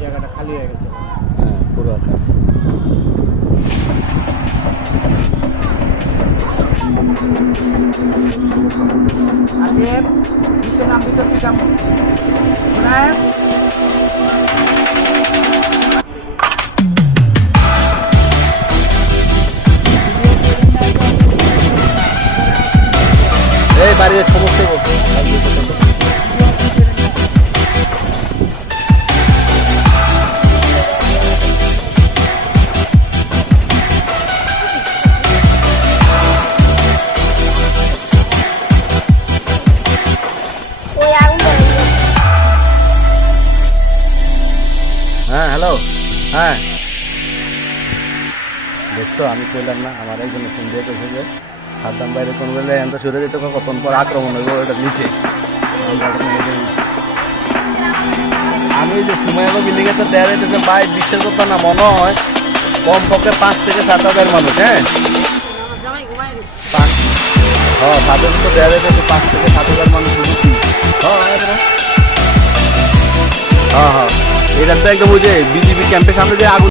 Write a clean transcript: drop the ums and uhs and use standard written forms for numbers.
জায়গাটা খালি হয়ে গেছে। হ্যাঁ পুরো খালি। আগে নিচে নামবি তো তুই কেমন শোনায় এই বাড়ির সমস্ত বলতে হ্যাঁ হ্যালো হ্যাঁ দেখছো আমি কইলাম না আমার একজন ফোন দিয়ে কেছে যে সাদ্দাম বাইরে কোন বেলে এত সরে যেতে কতক্ষণ পর আক্রমণ হইব ওটা নিচে আমি যে সময় বিল্ডিংয়ে তো দেওয়া যাইতেছে ভাই বিশ্বাস করতো না মনে হয় কমপক্ষে 5 থেকে 7,000 মানুষ। হ্যাঁ হ্যাঁ তাদের তো দেওয়া যাইতেছে 5 থেকে 7,000 মানুষ। হ্যাঁ হ্যাঁ এটা তো একদম ওই যে বিজেপি ক্যাম্পের সামনে যে আগুন